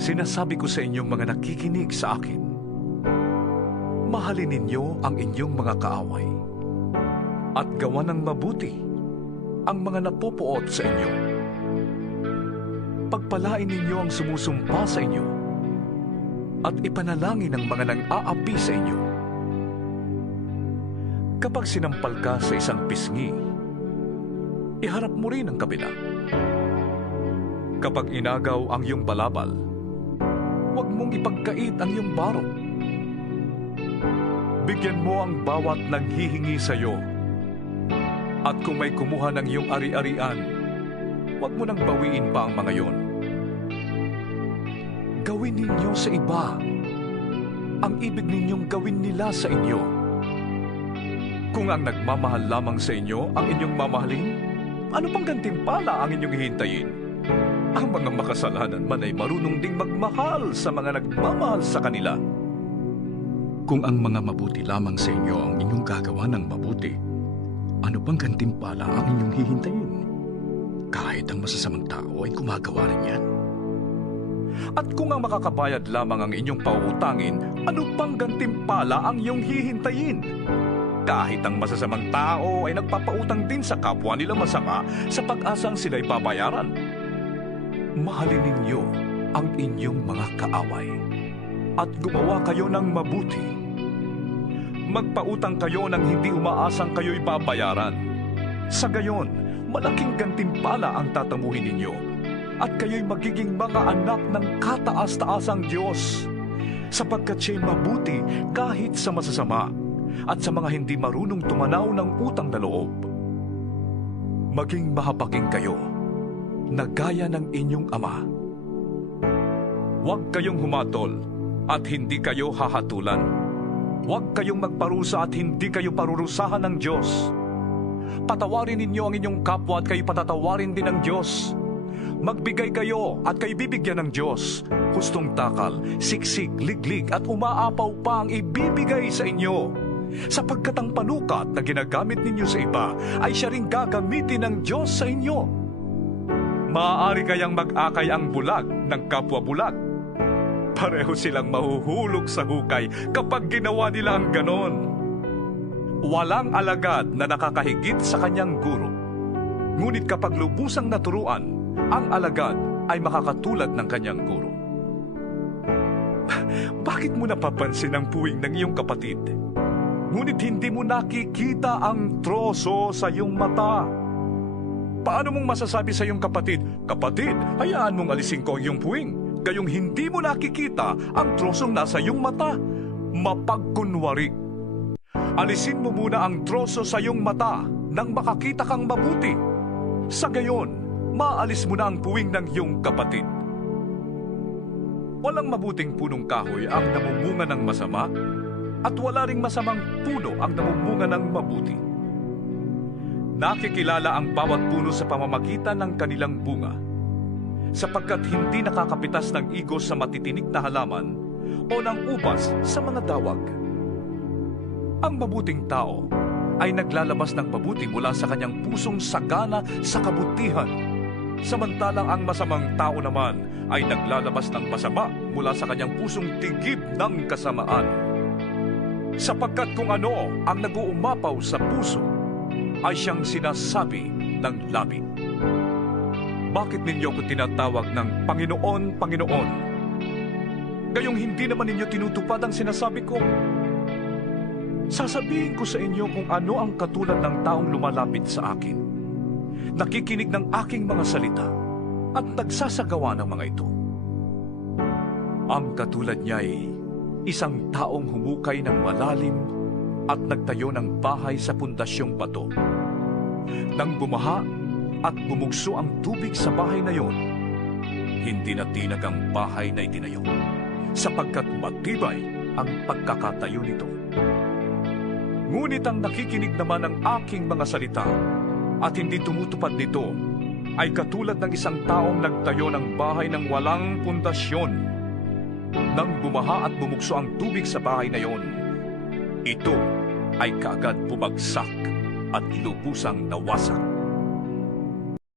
Sinasabi ko sa inyong mga nakikinig sa akin, mahalin ninyo ang inyong mga kaaway at gawa ng mabuti ang mga napupuot sa inyo. Pagpalain ninyo ang sumusumpa sa inyo at ipanalangin ang mga nang-aapi sa inyo. Kapag sinampal ka sa isang pisngi, iharap mo rin ang kabila. Kapag inagaw ang iyong balabal, huwag mong ipagkait ang iyong baro. Bigyan mo ang bawat nanghihingi sa iyo. At kung may kumuha ng iyong ari-arian, huwag mo nang bawiin pa ang mga iyon. Gawin ninyo sa iba ang ibig ninyong gawin nila sa inyo. Kung ang nagmamahal lamang sa inyo ang inyong mamahalin, ano pang gantimpala ang inyong hihintayin? Ang mga makasalanan man ay marunong ding magmahal sa mga nagmamahal sa kanila. Kung ang mga mabuti lamang sa inyo ang inyong gagawa ng mabuti, ano pang gantimpala ang inyong hihintayin? Kahit ang masasamang tao ay gumagawa rin yan. At kung ang makakabayad lamang ang inyong pauutangin, ano pang gantimpala ang iyong hihintayin? Kahit ang masasamang tao ay nagpapautang din sa kapwa nila masama sa pag-asang sila'y babayaran. Mahalin ninyo ang inyong mga kaaway at gumawa kayo ng mabuti. Magpautang kayo nang hindi umaasang kayo'y babayaran. Sa gayon, malaking gantimpala ang tatamuhin ninyo at kayo'y magiging mga anak ng kataas-taasang Diyos, sapagkat siya'y mabuti kahit sa masasama at sa mga hindi marunong tumanaw ng utang na loob. Maging mahabaking kayo na gaya ng inyong ama. Huwag kayong humatol at hindi kayo hahatulan. Huwag kayong magparusa at hindi kayo parurusahan ng Diyos. Patawarin ninyo ang inyong kapwa at kayo patatawarin din ng Diyos. Magbigay kayo at kayo bibigyan ng Diyos. Hustong takal, siksik, liglig at umaapaw pa ang ibibigay sa inyo. Sapagkat ang panukat na ginagamit ninyo sa iba ay siya ring gagamitin ng Diyos sa inyo. Maaari kayang mag-akay ang bulag ng kapwa bulag. Pareho silang mahuhulog sa hukay kapag ginawa nila ang ganon. Walang alagad na nakakahigit sa kanyang guro. Ngunit kapag lubusang naturuan, ang alagad ay makakatulad ng kanyang guro. Bakit mo napapansin ang puwing ng iyong kapatid? Ngunit hindi mo nakikita ang troso sa iyong mata. Paano mong masasabi sa iyong kapatid, "Kapatid, hayaan mong alisin ko ang iyong puwing," gayong hindi mo nakikita ang trosong nasa iyong mata? Mapagkunwari. Alisin mo muna ang troso sa iyong mata nang makakita kang mabuti. Sa gayon, maalis mo na ang puwing ng iyong kapatid. Walang mabuting punong kahoy ang namumunga ng masama, at wala ring masamang puno ang namumunga ng mabuti. Nakikilala ang bawat puno sa pamamagitan ng kanilang bunga, sapagkat hindi nakakapitas ng igos sa matitinik na halaman o ng ubas sa mga dawag. Ang mabuting tao ay naglalabas ng mabuti mula sa kanyang pusong sagana sa kabutihan, samantalang ang masamang tao naman ay naglalabas ng masama mula sa kanyang pusong tigib ng kasamaan. Sapagkat kung ano ang nag-uumapaw sa puso, ay siyang sinasabi ng labi. Bakit ninyo ko tinatawag ng Panginoon, Panginoon? Gayong hindi naman ninyo tinutupad ang sinasabi ko. Sasabihin ko sa inyo kung ano ang katulad ng taong lumalapit sa akin, nakikinig ng aking mga salita, at nagsasagawa ng mga ito. Ang katulad niya ay isang taong humukay ng malalim at nagtayo ng bahay sa pundasyong bato. Nang bumaha at bumugso ang tubig sa bahay na iyon, hindi na tinag ang bahay na itinayo, sapagkat matibay ang pagkakatayo nito. Ngunit ang nakikinig naman ng aking mga salita at hindi tumutupad nito ay katulad ng isang taong nagtayo ng bahay ng walang pundasyon. Nang bumaha at bumugso ang tubig sa bahay na iyon, ito ay kaagad bumagsak at lubusang nawasak.